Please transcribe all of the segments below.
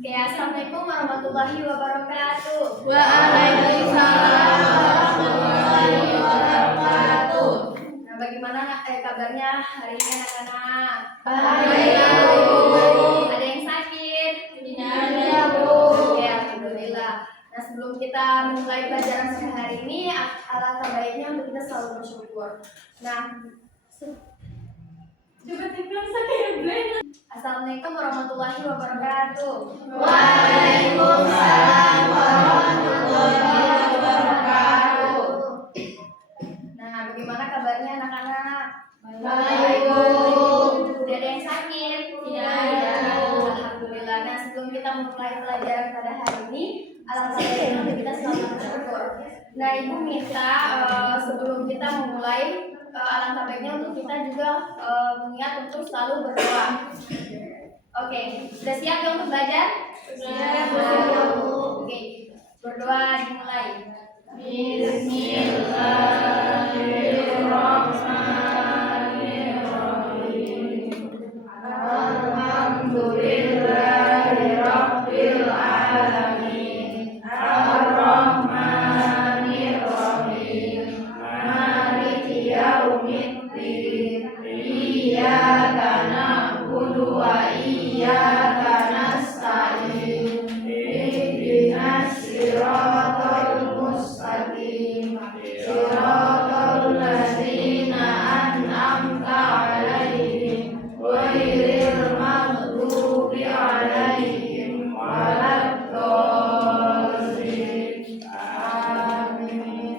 Oke, assalamualaikum warahmatullahi wabarakatuh. Waalaikumsalam warahmatullahi wabarakatuh. Nah, bagaimana kabarnya hari ini anak-anak? Baik. Ada yang sakit? Tidak ada, Bu. Ya, alhamdulillah. Nah, sebelum kita memulai pelajaran pada hari ini, alangkah baiknya untuk kita selalu bersyukur. Nah, coba tinggal saya. Assalamualaikum warahmatullahi wabarakatuh. Waalaikumsalam warahmatullahi wabarakatuh. Nah, bagaimana kabarnya anak-anak? Baik, Bu. Tidak ada yang sakit? Tidak ada. Alhamdulillah. Nah, sebelum kita memulai pelajaran pada hari ini, alangkah baiknya untuk kita selalu bersyukur. Nah, Ibu minta sebelum kita memulai, alangkah baiknya untuk kita juga mengingat untuk selalu berdoa. Oke, sudah siap ya untuk belajar? Sudah, Bu. Oke, berdoa dimulai. Bismillahirrahmanirrahim. Alhamdulillahirabbil alamin. Arrahmanirrahim. Maliki yaumiddin. Iyyaka na'budu wa iyyaka nasta'in. Ihdinas siratal mustaqim. Siratal ladzina an'amta 'alaihim ghairil maghdubi 'alaihim waladdallin. Amin.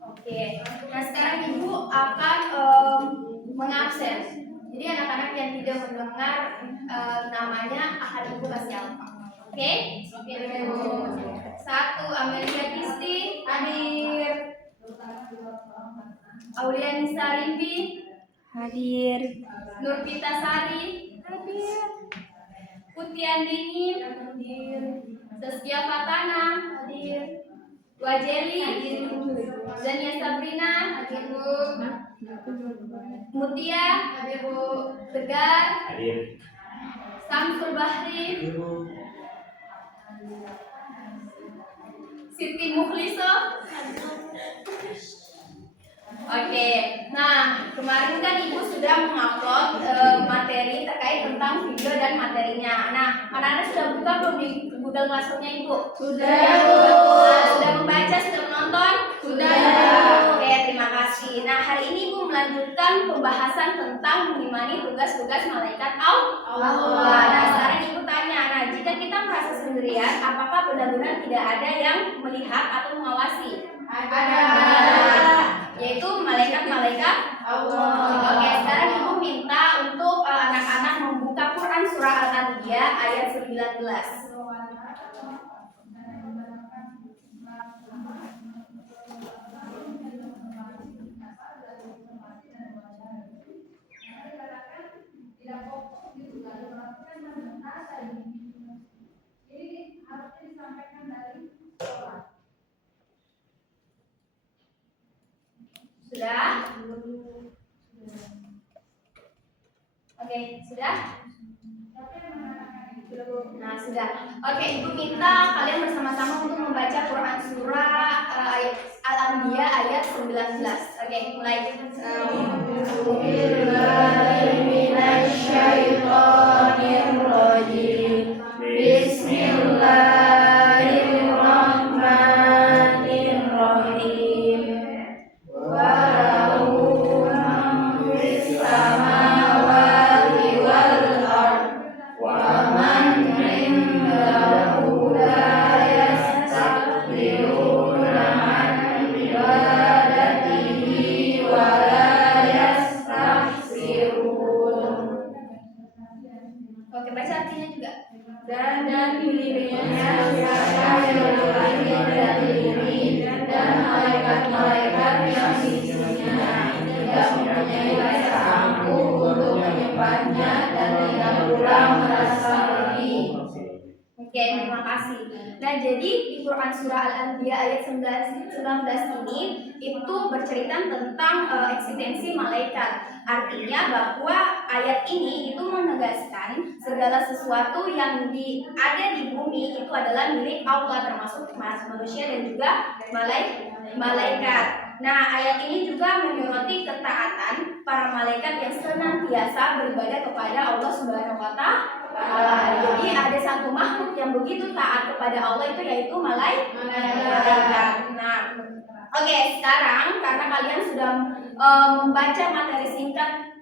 Oke, nah sekarang Ibu akan mengabsen. Jadi anak-anak yang tidak mendengar namanya akan Ibu kasih apa? Oke? Satu, Amelia Tisti hadir. Aulia Nisa Rimbi Hadir. Nurpita Sari hadir. Putri Andini hadir. Saskia Fatana hadir. Wajeli hadir. Zania Sabrina hadir, Bu. Mutia hadir, Bu. Tegar Hadir. Samsul Bahri, Siti Mukhliso. Oke, nah kemarin kan Ibu sudah mengupload materi terkait tentang video dan materinya. Nah, anak-anak sudah buka belum di Google Classroom-nya Ibu? Sudah, Bu. Nah, sudah membaca, sudah menonton? Sudah. Oke, terima kasih. Nah, hari ini Ibu melanjutkan pembahasan tentang mengimani tugas-tugas malaikat Allah. Nah, sekarang Ibu tanya, nah jika kita merasa sendirian, apakah benar-benar tidak ada yang melihat atau mengawasi? Ada. Yaitu malaikat-malaikat Allah. Oke, sekarang Ibu minta untuk anak-anak membuka Quran Surah Al-Anbiya ayat 19. Sudah? Oke, sudah? Nah, sudah. Oke, Ibu minta kalian bersama-sama untuk membaca Quran Surah Al-Anbiya ayat 19. Oke, mulai. Bismillahirrahmanirrahim. Bismillahirrahmanirrahim. Walahu man fis samawati wal ard wa man indahu la yastakbiruna an ibadatihi wa la yastahsirun. Oke, baca artinya juga. Dan dari dirinya siapa yang lahir dari diri dan malaikat-malaikat yang sisinya tidak mempunyai rasa angkuh untuk menyembahnya dan tidak pula merasa rugi. Oke, terima kasih. Nah, jadi di Quran Surah Al-Anbiya ayat 19 ini itu bercerita tentang eksistensi malaikat. Artinya bahwa ayat ini itu menegaskan segala sesuatu yang ada di bumi itu adalah milik Allah, termasuk manusia dan juga malaikat. Nah, ayat ini juga menyoroti ketaatan para malaikat yang senantiasa beribadah kepada Allah Subhanahu wa Ta'ala. Jadi ada satu makhluk yang begitu taat kepada Allah itu yaitu malaikat. Nah, oke, sekarang karena kalian sudah membaca materi singkat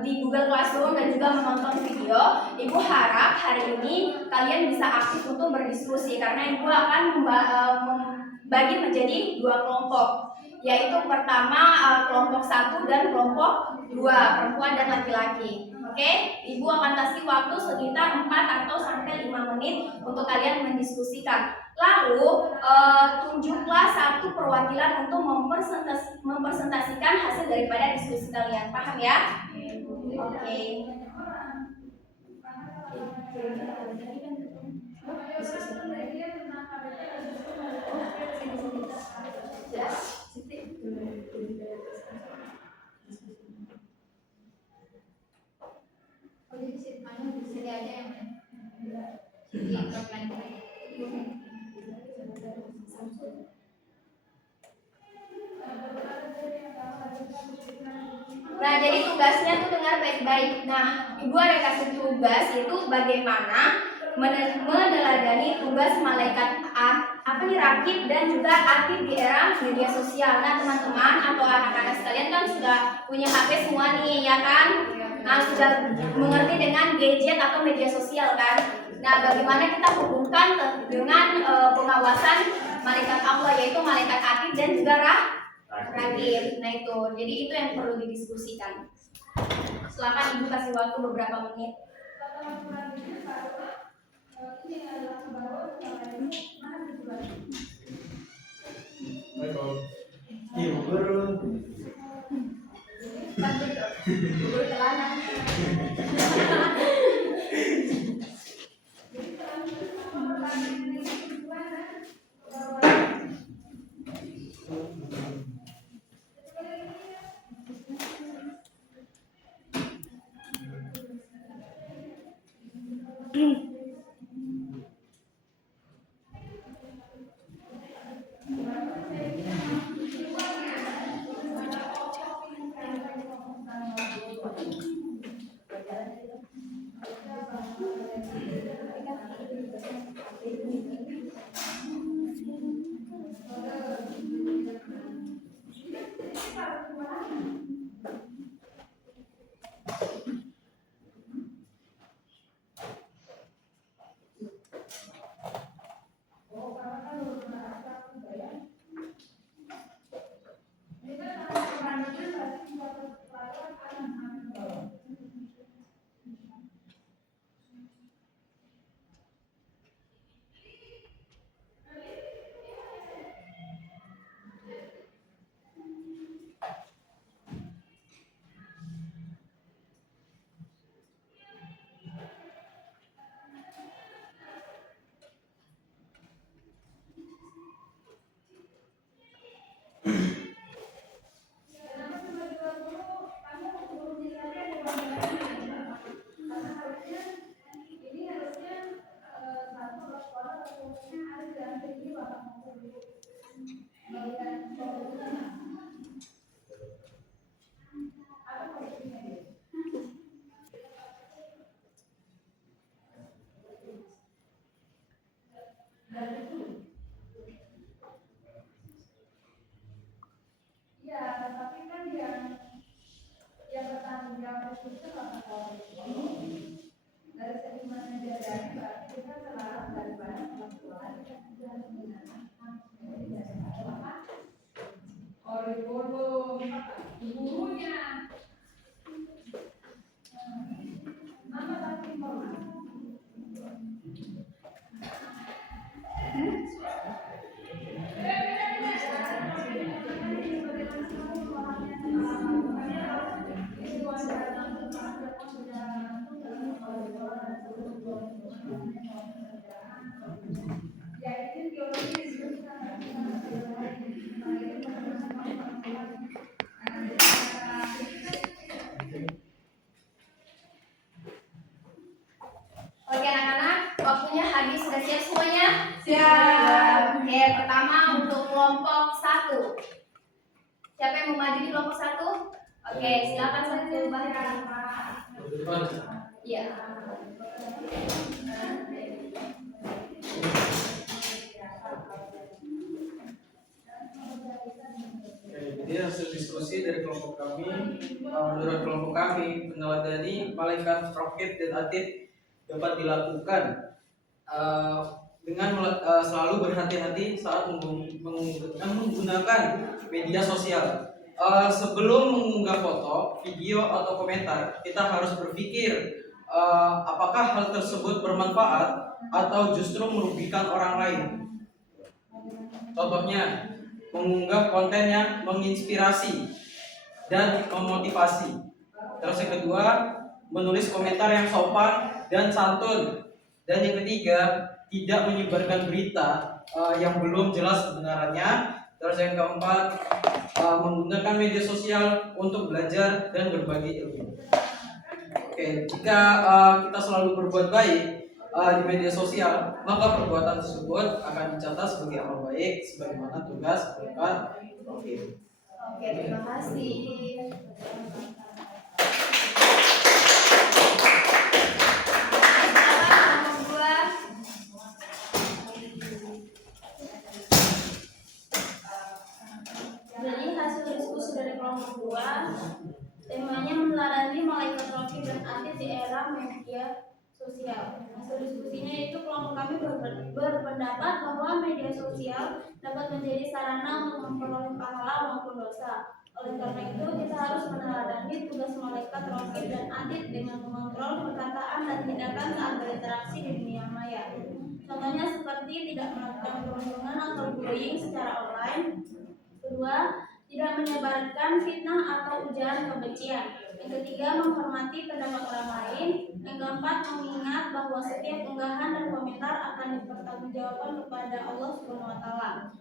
di Google Classroom dan juga menonton video, Ibu harap hari ini kalian bisa aktif untuk berdiskusi karena Ibu akan membagi menjadi 2 kelompok, yaitu pertama kelompok 1 dan kelompok 2, perempuan dan laki-laki. Oke, Ibu akan kasih waktu sekitar 4 atau sampai 5 menit untuk kalian mendiskusikan. Lalu tunjuklah satu perwakilan untuk mempresentasikan hasil daripada diskusi kalian. Paham ya? Oke. Nah, jadi tugasnya tuh dengar baik-baik. Nah, Ibu ada kasih tugas itu bagaimana meneladani tugas malaikat rakib dan juga aktif di era media sosial. Nah, teman-teman atau anak-anak sekalian kan sudah punya HP semua nih, ya kan? Nah, sudah mengerti dengan gadget atau media sosial kan? Nah, bagaimana kita hubungkan dengan pengawasan malaikat Allah, yaitu malaikat aktif dan juga rakib. Nah, itu. Jadi itu yang perlu didiskusikan. Silakan Ibu kasih waktu beberapa menit. Ibu guru. Guru celana. Oke anak-anak, waktunya habis. Sudah siap semuanya? Siap. Oke, pertama untuk kelompok 1. Siapa yang mau maju di kelompok 1? Oke, silakan satu Bahri. Iya. Jadi hasil diskusi dari kelompok kami, menurut kelompok kami, meneladani malaikat roket dan atid dapat dilakukan dengan selalu berhati-hati saat menggunakan media sosial. Sebelum mengunggah foto, video, atau komentar, kita harus berpikir apakah hal tersebut bermanfaat atau justru merugikan orang lain. Contohnya, mengunggah konten yang menginspirasi dan memotivasi. Terus yang kedua, menulis komentar yang sopan dan santun. Dan yang ketiga, tidak menyebarkan berita yang belum jelas kebenarannya. Terus yang keempat, menggunakan media sosial untuk belajar dan berbagi ilmu. Oke, jika kita selalu berbuat baik di media sosial, maka perbuatan tersebut akan dicatat sebagai amal baik sebagaimana tugas mereka. Oke, terima kasih. Jadi hasil diskusi dari kelompok 2, temanya meneladani malaikat roket dan atid di era media sosial. Hasil diskusinya itu kelompok kami berpendapat bahwa media sosial dapat menjadi sarana untuk memperoleh pahala maupun dosa. Oleh karena itu kita harus meneladani tugas malaikat roket dan atid dengan mengontrol perkataan dan tindakan saat berinteraksi di dunia maya. Contohnya seperti tidak melakukan perundungan atau bullying secara online. Kedua, tidak menyebarkan fitnah atau ujaran kebencian. Yang ketiga, menghormati pendapat orang lain. Yang keempat, mengingat bahwa setiap unggahan dan komentar akan dipertanggungjawabkan kepada Allah SWT.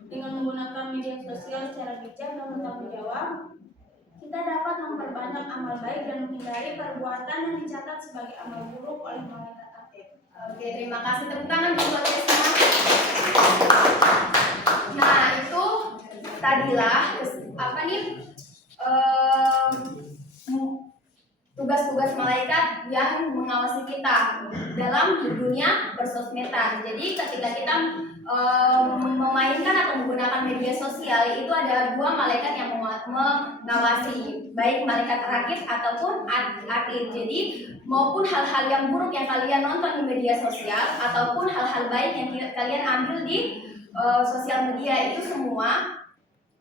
Dengan menggunakan media sosial secara bijak dan bertanggung jawab, kita dapat memperbanyak amal baik dan menghindari perbuatan yang dicatat sebagai amal buruk oleh malaikat atid. Oke, terima kasih. Tepuk tangan buat semua. Nah, itu tadilah tugas-tugas malaikat yang mengawasi kita dalam dunia bersosmedan. Jadi ketika kita memainkan atau menggunakan media sosial, itu ada 2 malaikat yang mengawasi, baik malaikat rakib ataupun atid. Jadi maupun hal-hal yang buruk yang kalian nonton di media sosial ataupun hal-hal baik yang kalian ambil di sosial media, itu semua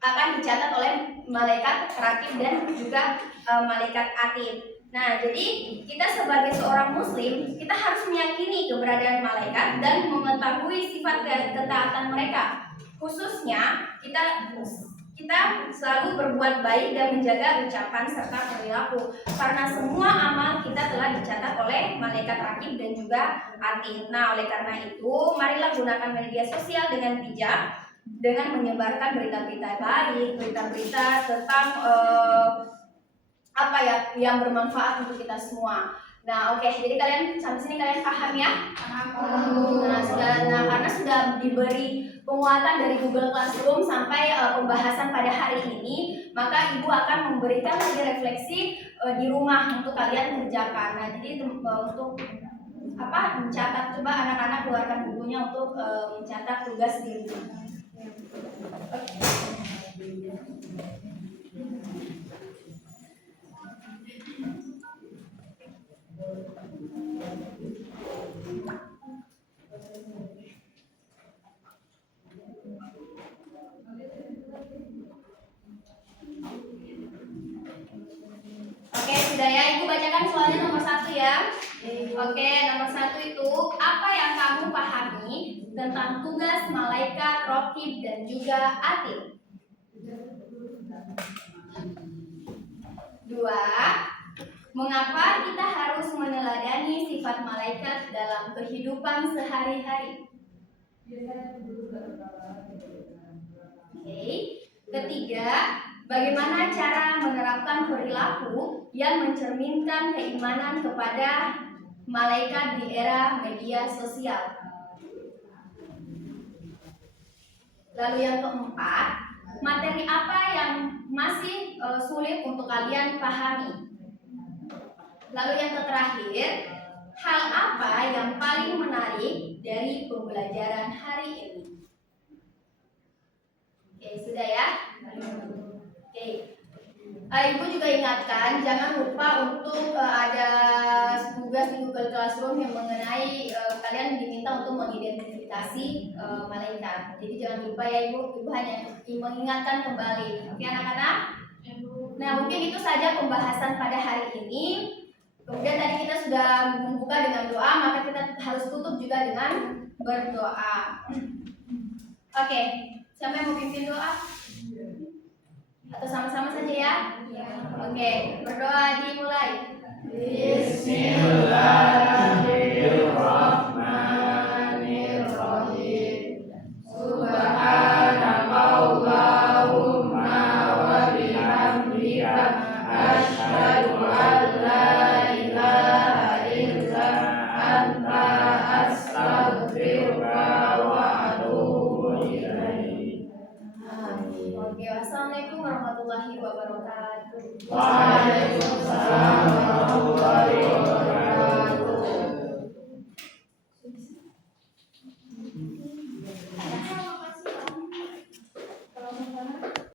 akan dicatat oleh malaikat rakib dan juga malaikat atid. Nah, jadi kita sebagai seorang muslim, kita harus meyakini keberadaan malaikat dan mengetahui sifat ketaatan mereka. Khususnya kita selalu berbuat baik dan menjaga ucapan serta perilaku, karena semua amal kita telah dicatat oleh malaikat rakib dan juga atid. Nah, oleh karena itu, marilah gunakan media sosial dengan bijak, dengan menyebarkan berita-berita baik, berita-berita tentang yang bermanfaat untuk kita semua. Nah, oke, jadi kalian sampai sini kalian paham ya? Nah, karena sudah diberi penguatan dari Google Classroom sampai pembahasan pada hari ini, maka Ibu akan memberikan lagi refleksi di rumah untuk kalian kerjakan. Nah, jadi untuk mencatat, coba anak-anak keluarkan bukunya untuk mencatat tugas di rumah. Oke, sudah ya. Ibu bacakan soalnya nomor 1 ya. Oke, nomor 1 itu apa yang kamu pahami tentang tugas malaikat raqib dan juga atid? 2. Mengapa kita harus meneladani sifat malaikat dalam kehidupan sehari-hari? Oke. Ketiga, bagaimana cara menerapkan perilaku yang mencerminkan keimanan kepada malaikat di era media sosial. Lalu yang keempat, materi apa yang masih sulit untuk kalian pahami? Lalu yang terakhir, hal apa yang paling menarik dari pembelajaran hari ini? Oke, sudah ya? Oke. Ibu juga ingatkan, jangan lupa untuk ada tugas di Google Classroom yang mengenai kalian diminta untuk mengidentifikasi malaikat. Jadi jangan lupa ya Ibu hanya mengingatkan kembali. Oke anak-anak? Nah mungkin itu saja pembahasan pada hari ini. Kemudian tadi kita sudah membuka dengan doa, maka kita harus tutup juga dengan berdoa. Oke, siapa yang mau pimpin doa? Atau sama-sama saja ya? Oke, berdoa dimulai. Bismillahirrahmanirrahim. Subhanakallahumma wa bihamdika asyhadu an la ilaha illa anta astaghfiruka wa atubu ilaik. Amin. Oke, wassalamualaikum warahmatullahi wabarakatuh. Waalaikumsalam.